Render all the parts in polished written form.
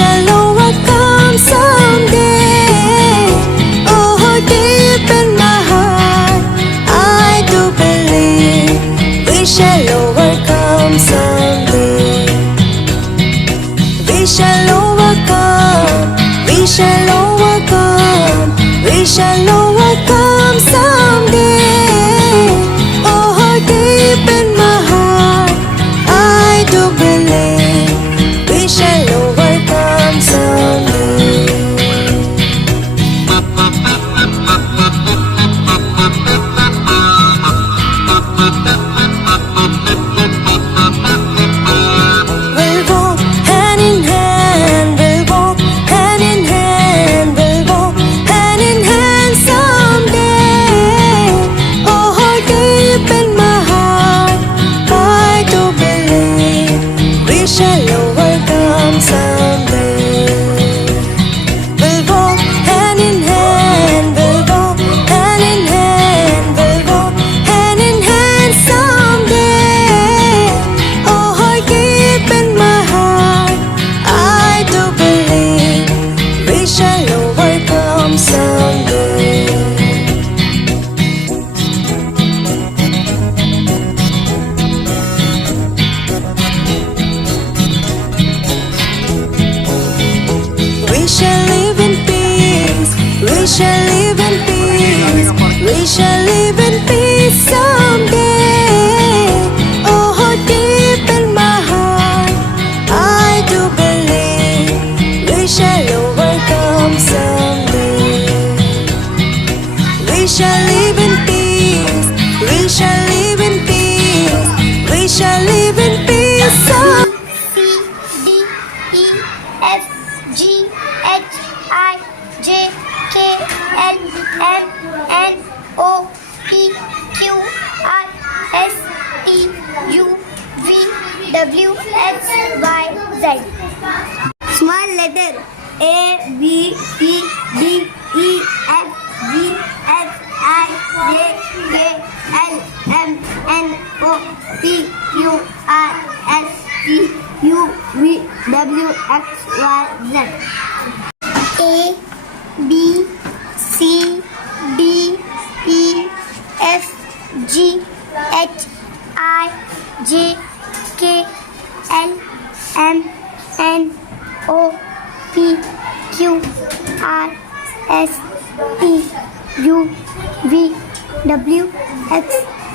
shall overcome someday. Oh, deep in my heart, I do believe we shall overcome someday. We shall overcome, we shall overcome, we shall overcome someday. Oh, deep in my heart, I do believe we shall overcome someday. We'll walk hand in hand, we'll walk hand in hand, we'll walk hand in hand someday. Oh, deep in my heart, I do believe we shall overcome someday. We'll walk hand in hand, we'll walk hand in hand, we'll walk hand in hand someday. Oh, deep in my heart, I do believe we shall overcome someday. We shall live in peace, we shall live in peace, we shall live in peace someday. Oh, deep in my heart, I do believe we shall overcome someday. We shall live in peace, we shall live in peace, we shall live in peace someday. C, D, E, F, G, H, I, J, K, L, M, N, O, P, Q, R, S, T, U, V, W, X, Y, Z. Small letter A, B, C, D, E, F, G, H, I, J, K, L, M, N, O, P, Q, R, S, T, U, V, W, X, Y, Z. A, B, C, D, E, F, G, H, I, J, K, L, M, N, O, P, Q, R, S, T, U, V, W, X,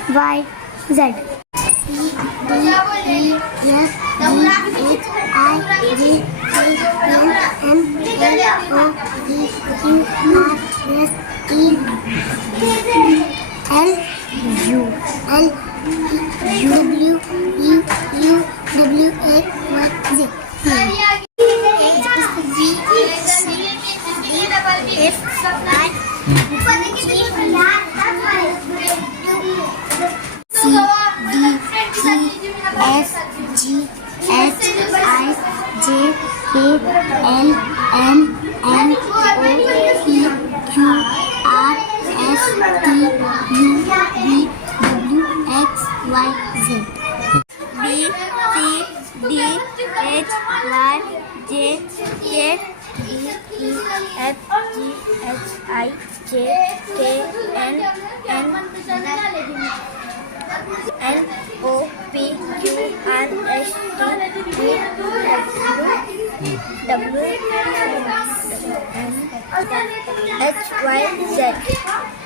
Y, Z. C, D, E, F, G, H, I, J, K, L, M, N, O, P, Q, R, S, T, L, U, L, U, W, E, U, W, X, Y, Z. W, X, Y, Z.